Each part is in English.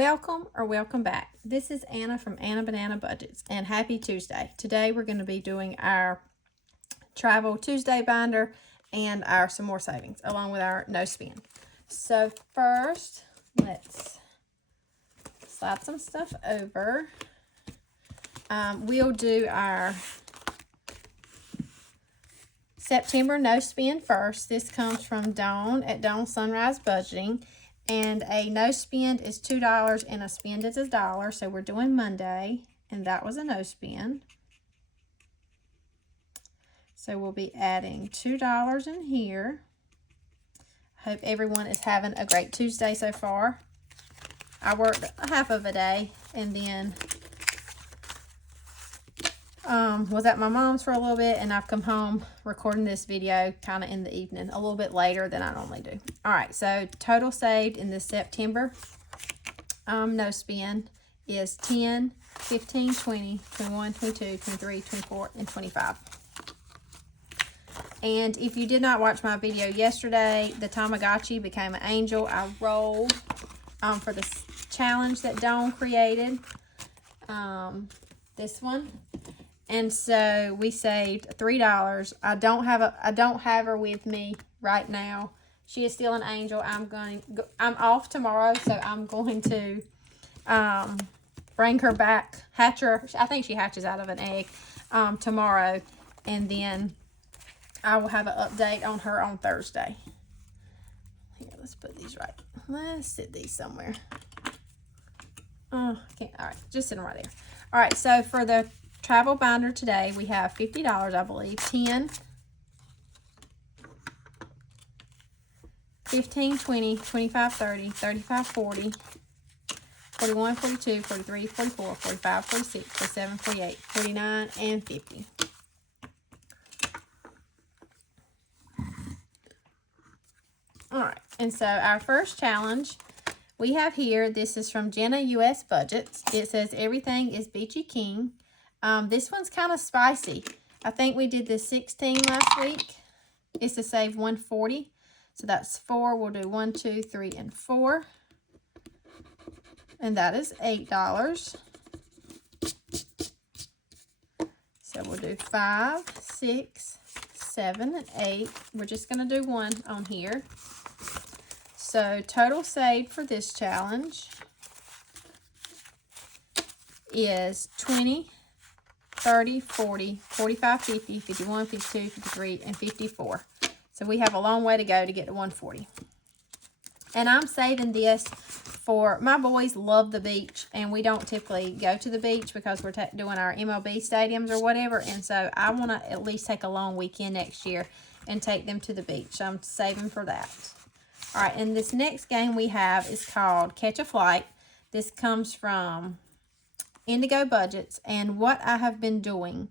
Welcome or welcome back. This is Anna from Anna Banana Budgets, and happy Tuesday. Today we're going to be doing our Travel Tuesday binder and our some more savings along with our no spin. So first, let's slide some stuff over. We'll do our September no spin first. This comes from Dawn at Dawn Sunrise Budgeting. And a no spend is $2 and a spend is $1. So we're doing Monday, and that was a no spend. So we'll be adding $2 in here. I hope everyone is having a great Tuesday so far. I worked half of a day and then was at my mom's for a little bit, and I've come home recording this video kind of in the evening, a little bit later than I normally do. All right, so total saved in this September no spend is 10, 15, 20, 21, 22, 23, 24, and 25. And if you did not watch my video yesterday, the Tamagotchi became an angel. I rolled for this challenge that Dawn created, this one. And so we saved $3. I don't have her with me right now. She is still an angel. I'm off tomorrow, so I'm going to bring her back, hatch her. I think she hatches out of an egg tomorrow, and then I will have an update on her on Thursday. Here, let's put these right. Let's sit these somewhere. Oh, I can't. All right, just sit them right there. All right, so for the travel binder today, we have $50, I believe. 10, 15, 20, 25, 30, 35, 40, 41, 42, 43, 44, 45, 46, 47, 48, 49, and 50. All right, and so our first challenge we have here, this is from Jenna US Budgets. It says everything is Beachy King. This one's kind of spicy. I think we did this 16 last week. It's to save 140. So that's 4. We'll do 1, 2, 3, and 4. And that is $8. So we'll do 5, 6, 7, and 8. We're just going to do 1 on here. So total saved for this challenge is 20, 30, 40, 45, 50, 51, 52, 53, and 54. So we have a long way to go to get to 140. And I'm saving this for, my boys love the beach, and we don't typically go to the beach because we're doing our MLB stadiums or whatever. And so I want to at least take a long weekend next year and take them to the beach. So I'm saving for that. All right, and this next game we have is called Catch a Flight. This comes from Indigo Budgets, and what I have been doing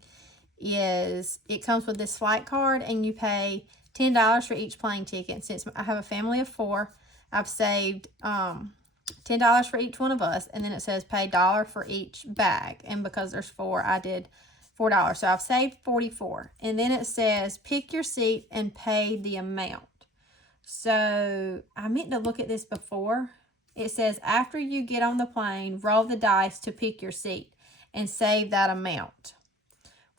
is it comes with this flight card, and you pay $10 for each plane ticket. Since I have a family of 4, I've saved $10 for each one of us, and then it says pay $1 for each bag, and because there's 4, I did $4, so I've saved $44. And then it says pick your seat and pay the amount. So I meant to look at this before. It says after you get on the plane, roll the dice to pick your seat and save that amount.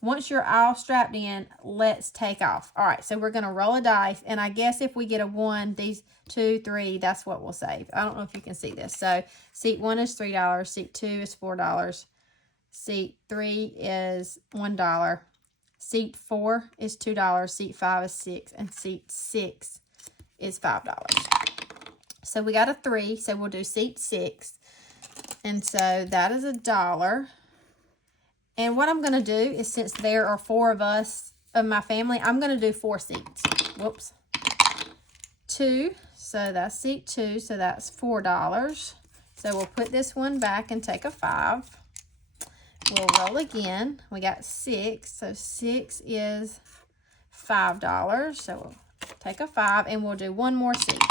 Once you're all strapped in, let's take off. All right, so we're going to roll a dice, and I guess if we get a 1, these 2, 3, that's what we'll save. I don't know if you can see this. So seat 1 is $3, seat 2 is $4, seat 3 is $1, seat 4 is $2, seat 5 is $6, and seat 6 is $5. So we got a 3, so we'll do seat 6. And so that is $1. And what I'm going to do is, since there are 4 of us, of my family, I'm going to do 4 seats. Whoops. 2, so that's seat 2, so that's $4. So we'll put this one back and take a 5. We'll roll again. We got 6, so 6 is $5. So we'll take a 5, and we'll do 1 more seat.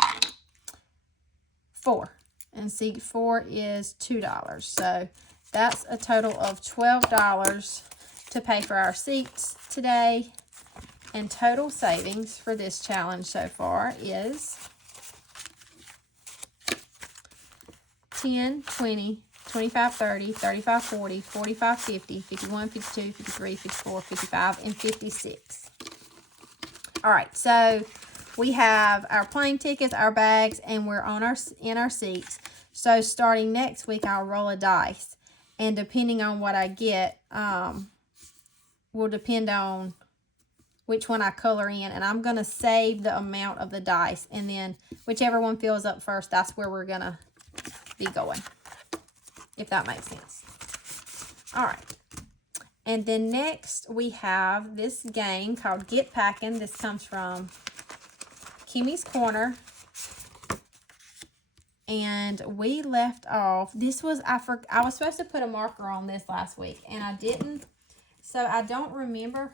4, and seat 4 is $2. So that's a total of $12 to pay for our seats today. And total savings for this challenge so far is 10, 20, 25, 30, 35, 40, 45, 50, 51, 52, 53, 54, 55, and 56. All right, so we have our plane tickets, our bags, and we're in our seats. So starting next week, I'll roll a dice, and depending on what I get, will depend on which one I color in, and I'm gonna save the amount of the dice, and then whichever one fills up first, that's where we're gonna be going, if that makes sense. All right. And then next we have this game called Get Packin'. This comes from Kimmy's Corner. And we left off, this was, I was supposed to put a marker on this last week, and I didn't. So I don't remember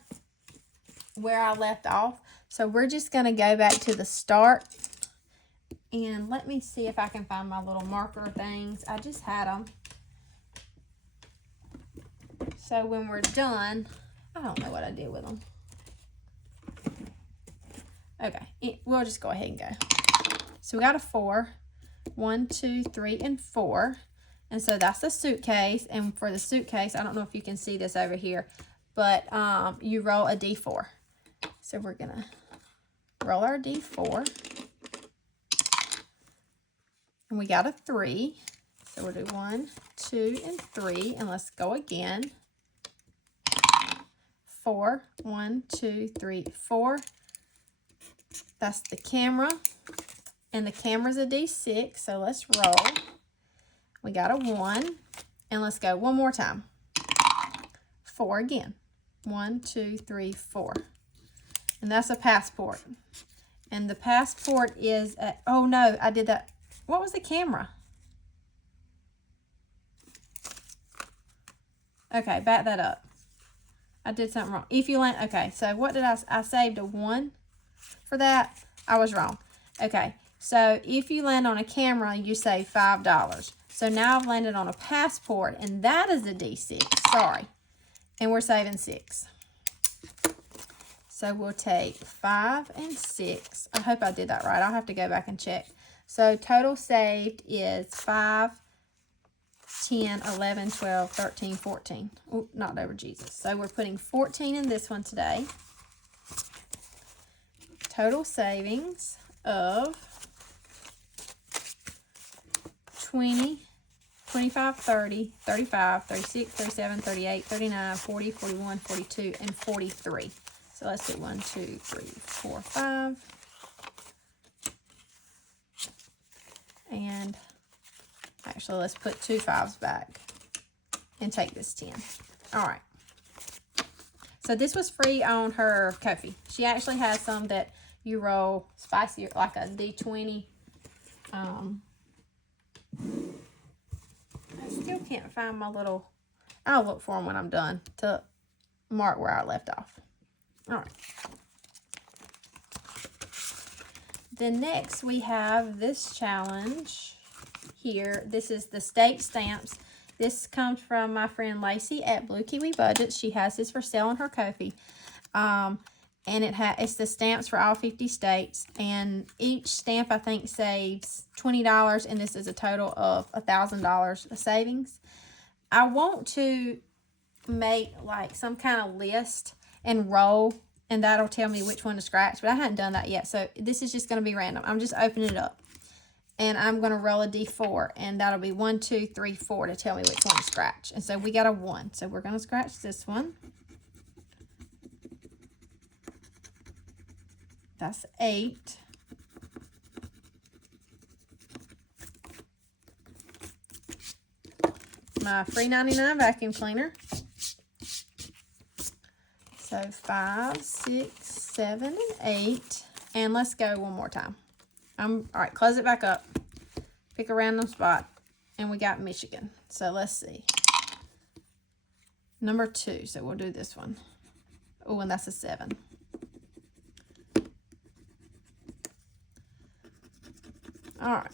where I left off. So we're just going to go back to the start. And let me see if I can find my little marker things. I just had them. So when we're done, I don't know what I did with them. Okay, we'll just go ahead and go. So we got a 4. 1, 2, 3, and 4. And so that's the suitcase. And for the suitcase, I don't know if you can see this over here, but you roll a D4. So we're going to roll our D4. And we got a 3. So we'll do 1, 2, and 3. And let's go again. 4. 1, 2, 3, 4. That's the camera. And the camera's a D6. So let's roll. We got a 1. And let's go one more time. 4 again. 1, 2, 3, 4. And that's a passport. And the passport is a, oh no, I did that. What was the camera? Okay, back that up. I did something wrong. If you land, okay, so what did I saved a 1 for that. I was wrong. Okay, so if you land on a camera, you save $5. So now I've landed on a passport, and that is a D6. Sorry. And we're saving 6. So we'll take 5 and 6. I hope I did that right. I'll have to go back and check. So total saved is 5, 10, 11, 12, 13, 14. Oh, knocked over Jesus. So we're putting 14 in this one today. Total savings of 20, 25, 30, 35, 36, 37, 38, 39, 40, 41, 42, and 43. So let's do 1, 2, 3, 4, 5. And actually, let's put 2 5s back and take this 10. All right. So this was free on her Ko-fi. She actually has some that you roll spicier, like a D20. I still can't find my little, I'll look for them when I'm done to mark where I left off. All right. Then next we have this challenge here. This is the state stamps. This comes from my friend Lacey at Blue Kiwi Budgets. She has this for sale on her Ko-fi. And it's the stamps for all 50 states. And each stamp, I think, saves $20. And this is a total of $1,000 of savings. I want to make like some kind of list and roll, and that'll tell me which one to scratch, but I haven't done that yet. So this is just going to be random. I'm just opening it up, and I'm going to roll a D4, and that'll be 1, 2, 3, 4 to tell me which one to scratch. And so we got a 1. So we're going to scratch this one. That's 8. My free 99 vacuum cleaner. So 5, 6, 7, and 8. And let's go one more time. All right, close it back up. Pick a random spot. And we got Michigan. So let's see. Number 2. So we'll do this one. Oh, and that's a 7. All right.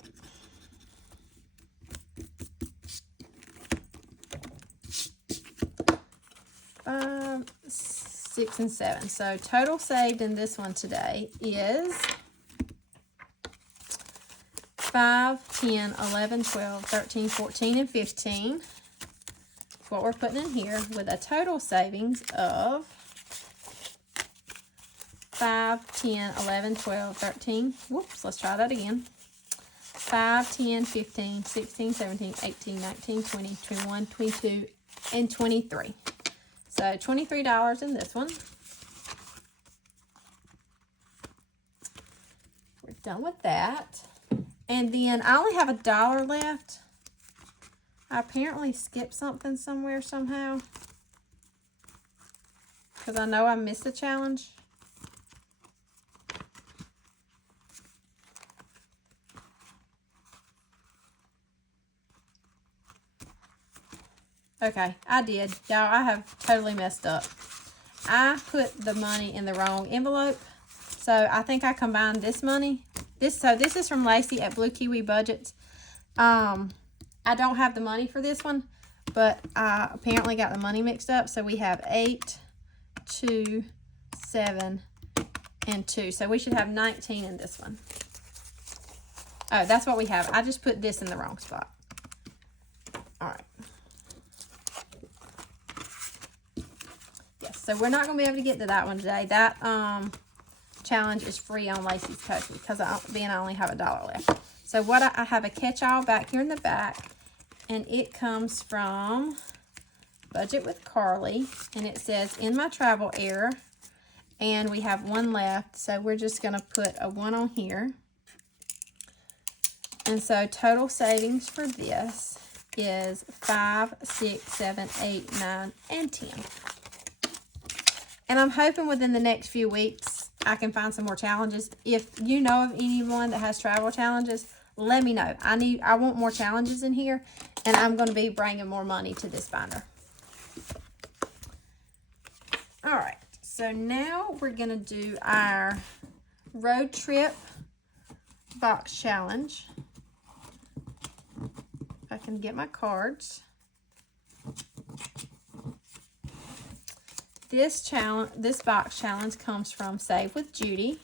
Five, 6, and 7. So total saved in this one today is 5, 10, 11, 12, 13, 14, and 15. That's what we're putting in here with a total savings of 5, 10, 11, 12, 13. Whoops, let's try that again. 5, 10, 15, 16, 17, 18, 19, 20, 21, 22, and 23. So $23 in this one. We're done with that. And then I only have $1 left. I apparently skipped something somewhere somehow, because I know I missed a challenge. Okay, I did. Y'all, I have totally messed up. I put the money in the wrong envelope. So I think I combined this money. This is from Lacey at Blue Kiwi Budgets. I don't have the money for this one, but I apparently got the money mixed up. So we have 8, 2, 7, and 2. So we should have 19 in this one. Oh, that's what we have. I just put this in the wrong spot. All right. So we're not going to be able to get to that one today. That challenge is free on Lacey's Cookie because I only have $1 left. So what I have a catch-all back here in the back, and it comes from Budget with Carly, and it says, in my travel error, and we have one left, so we're just going to put a 1 on here. And so total savings for this is 5, 6, 7, 8, 9, and 10. And I'm hoping within the next few weeks I can find some more challenges. If you know of anyone that has travel challenges, let me know. I want more challenges in here, and I'm going to be bringing more money to this binder. All right, so now we're going to do our road trip box challenge. If I can get my cards. This box challenge comes from Save with Judy.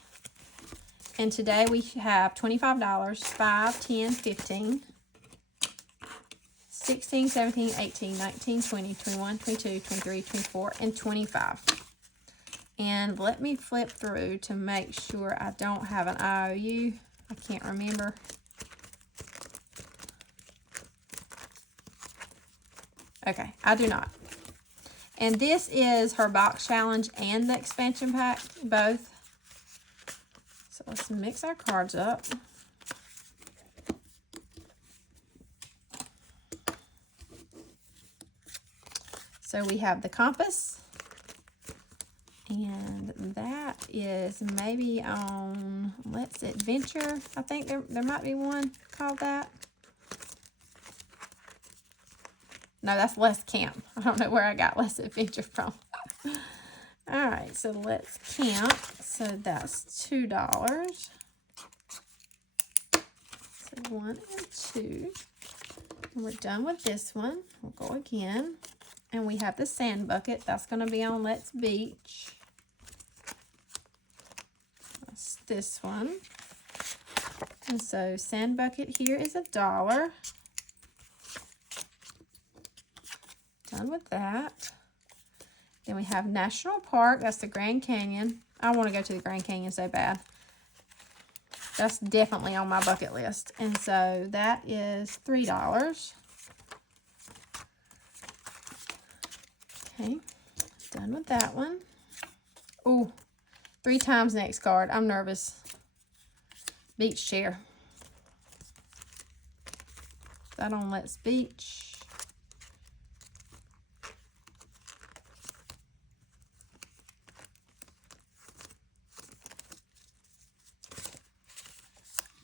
And today we have $25, 5, 10, 15, 16, 17, 18, 19, 20, 21, 22, 23, 24, and 25. And let me flip through to make sure I don't have an IOU. I can't remember. Okay, I do not. And this is her box challenge and the expansion pack, both. So let's mix our cards up. So we have the compass. And that is maybe on Let's Adventure. I think there might be one called that. No, that's Let's Camp. I don't know where I got Let's Adventure from. All right, so Let's Camp. So that's $2. So 1 and 2. And we're done with this one. We'll go again. And we have the sand bucket. That's going to be on Let's Beach. That's this one. And so sand bucket here is $1. Done with that. Then we have National Park. That's the Grand Canyon. I want to go to the Grand Canyon so bad. That's definitely on my bucket list. And so that is $3. Okay. Done with that one. Ooh, 3 times next card. I'm nervous. Beach chair. That on Let's Beach.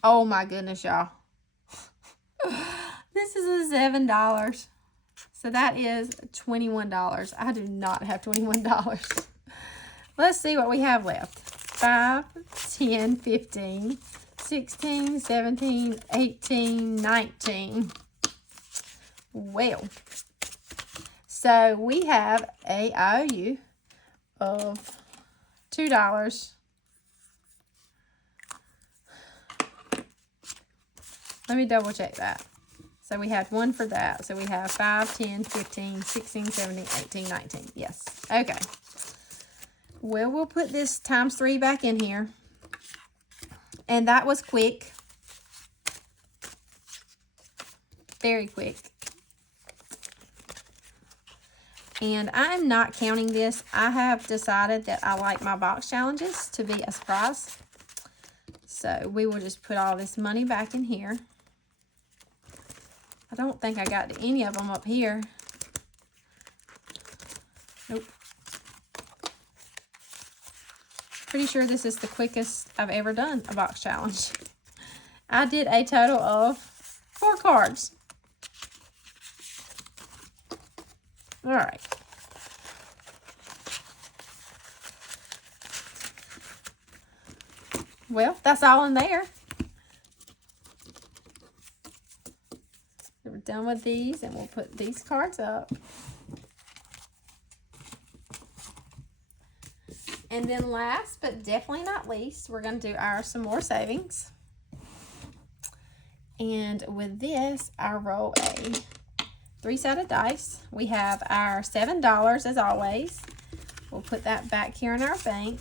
Oh my goodness, y'all. This is a $7. So that is $21. I do not have $21. Let's see what we have left. 5, 10, 15, 16, 17, 18, 19. Well, so we have a IOU of $2. Let me double check that. So we had one for that. So we have 5, 10, 15, 16, 17, 18, 19. Yes. Okay. Well, we'll put this times 3 back in here. And that was quick. Very quick. And I'm not counting this. I have decided that I like my box challenges to be a surprise. So we will just put all this money back in here. I don't think I got to any of them up here. Nope. Pretty sure this is the quickest I've ever done a box challenge. I did a total of 4 cards. All right. Well, that's all in there. We're done with these, and we'll put these cards up. And then last, but definitely not least, we're going to do our some more savings. And with this, I roll a 3-sided dice. We have our $7 as always. We'll put that back here in our bank.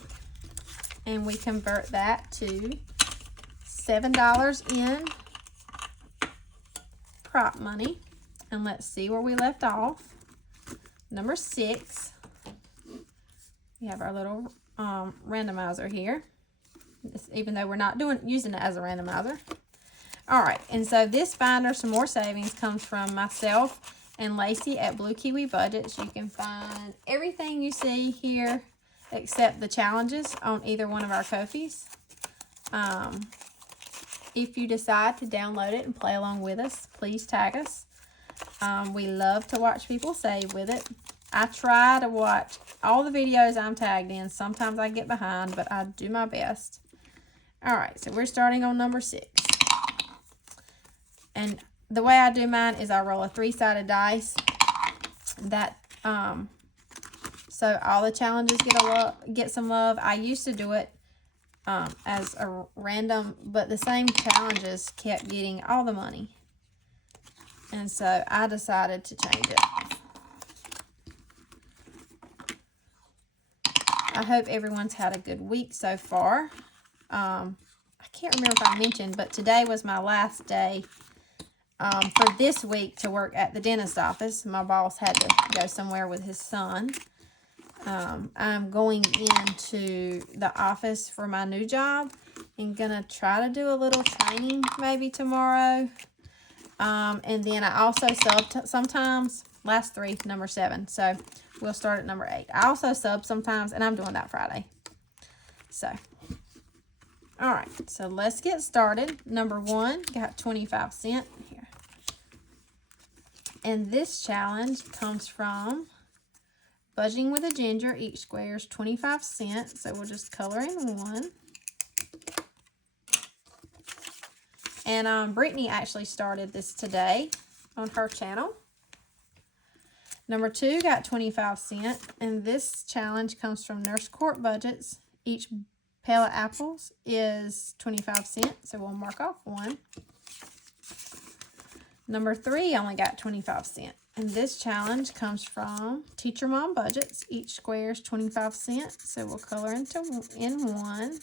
And we convert that to $7 in prop money. And let's see where we left off. Number 6. We have our little randomizer here. Even though we're not using it as a randomizer. Alright, and so this binder, some more savings, comes from myself and Lacey at Blue Kiwi Budgets. You can find everything you see here except the challenges on either one of our Ko-fis. If you decide to download it and play along with us, please tag us. We love to watch people save with it. I try to watch all the videos I'm tagged in. Sometimes I get behind, but I do my best. Alright, so we're starting on number 6. And the way I do mine is I roll a 3-sided dice. That so all the challenges get some love. I used to do it as a random, but the same challenges kept getting all the money. And so I decided to change it. I hope everyone's had a good week so far. I can't remember if I mentioned, but today was my last day for this week to work at the dentist office. My boss had to go somewhere with his son. I'm going into the office for my new job and gonna try to do a little training maybe tomorrow. And then I also sub sometimes. Last 3, number 7. So we'll start at number 8. I also sub sometimes, and I'm doing that Friday. So, all right. So let's get started. Number 1 got 25 cents here. And this challenge comes from Budgeting with a Ginger. Each square is 25 cents. So we'll just color in 1. And Brittany actually started this today on her channel. Number 2 got 25 cents. And this challenge comes from Nurse Court Budgets. Each pail of apples is 25 cents. So we'll mark off 1. Number 3 only got 25 cents. And this challenge comes from Teacher Mom Budgets. Each square is 25 cents. So we'll color in 1.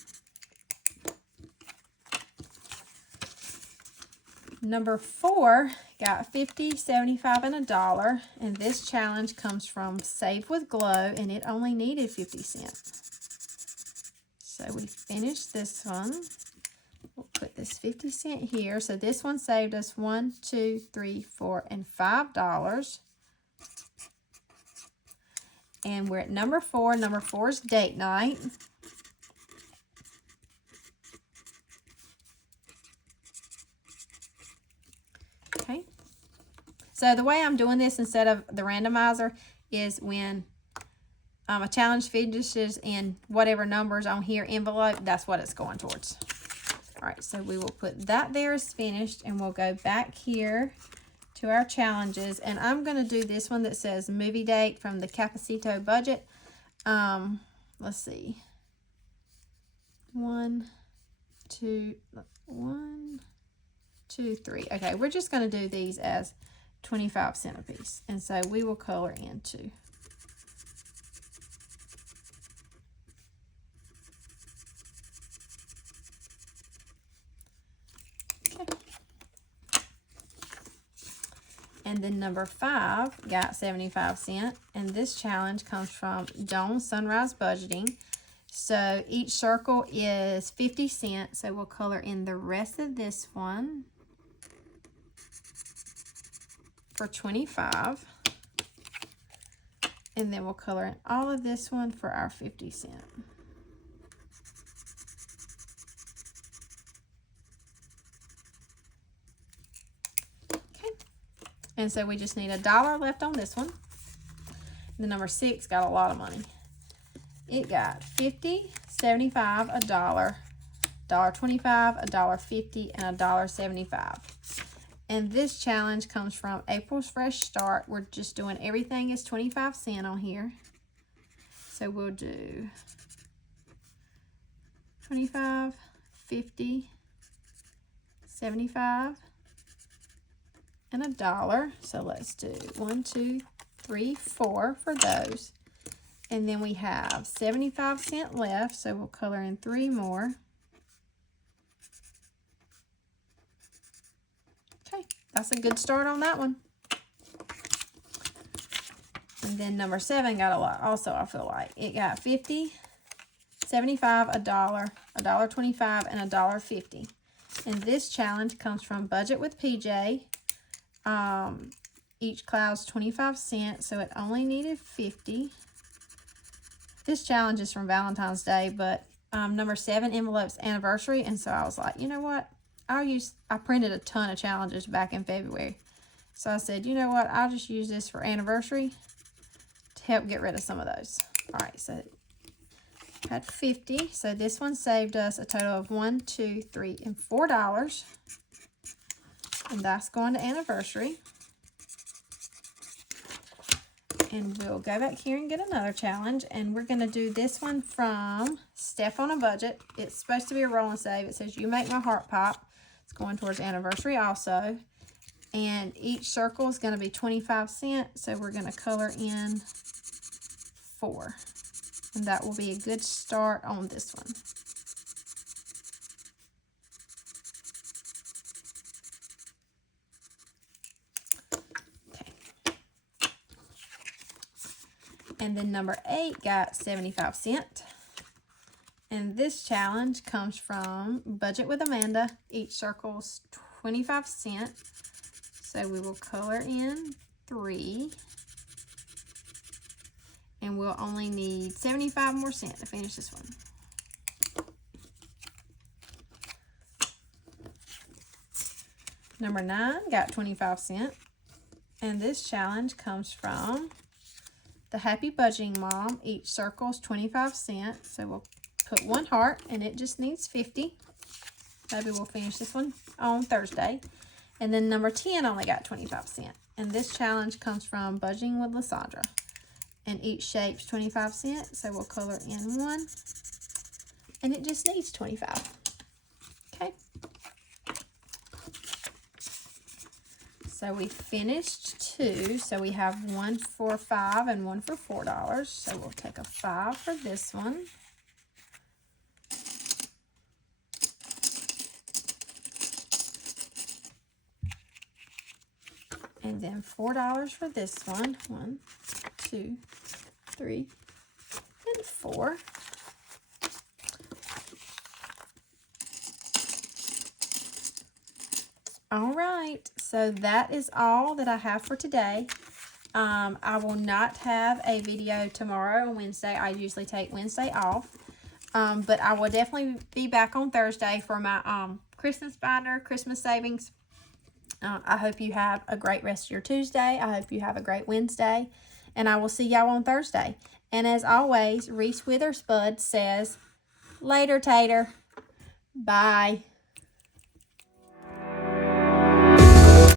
Number 4 got 50, 75, and $1. And this challenge comes from Save with Glow, and it only needed 50 cents. So we finished this one. We'll put this 50 cents here. So this one saved us $1, $2, $3, $4, and $5. And we're at number 4. Number 4 is date night. Okay. So the way I'm doing this instead of the randomizer is when a challenge finishes in whatever numbers on here envelope, that's what it's going towards. All right, so we will put that there as finished, and we'll go back here to our challenges. And I'm going to do this one that says movie date from the Capacito budget. Let's see. 1, 2, 2, 3. Okay, we're just going to do these as 25 cents a piece. And so we will color in 2. Okay. And then number 5 got 75 cents. And this challenge comes from Dawn Sunrise Budgeting. So each circle is 50 cents. So we'll color in the rest of this one for 25. And then we'll color in all of this one for our 50 cents. Okay. And so we just need $1 left on this one. The number 6 got a lot of money. It got 50, 75, $1, $1.25, $1.50, and $1.75. And this challenge comes from April's Fresh Start. We're just doing everything is 25 cents on here. So we'll do 25, 50, 75, and $1. So let's do 1, 2, 3, 4 for those. And then we have 75 cents left, so we'll color in 3 more. Okay, that's a good start on that one. And then number 7 got a lot also, I feel like. It got 50, 75, $1, $1.25, and $1.50. And this challenge comes from Budget with PJ. Each cloud's 25 cents, so it only needed 50. This challenge is from Valentine's Day, but number 7 envelopes anniversary, and so I was like, you know what? I printed a ton of challenges back in February. So I said, you know what? I'll just use this for anniversary to help get rid of some of those. All right, so had 50. So this one saved us a total of $1, $2, $3, and $4. And that's going to anniversary. And we'll go back here and get another challenge. And we're going to do this one from Steph on a Budget. It's supposed to be a roll and save. It says, you make my heart pop. It's going towards anniversary also. And each circle is going to be 25 cents. So we're going to color in 4. And that will be a good start on this one. And then number 8 got 75 cents. And this challenge comes from Budget with Amanda. Each circle's 25 cents. So we will color in 3. And we'll only need 75 more cents to finish this one. Number 9 got 25 cents. And this challenge comes from the Happy Budgeting Mom. Each circle is 25 cents. So we'll put 1 heart, and it just needs 50. Maybe we'll finish this one on Thursday. And then number 10 only got 25 cents. And this challenge comes from Budgeting with Lysandra. And each shape's 25 cents. So we'll color in 1. And it just needs 25. Okay. So we finished 2. So we have 1 for $5 and 1 for $4. So we'll take a 5 for this one. And then $4 for this one. 1, 2, 3, and 4. All right, so that is all that I have for today. I will not have a video tomorrow on Wednesday. I usually take Wednesday off. But I will definitely be back on Thursday for my Christmas binder, Christmas savings. I hope you have a great rest of your Tuesday. I hope you have a great Wednesday. And I will see y'all on Thursday. And as always, Reese Witherspoon says, later, Tater. Bye.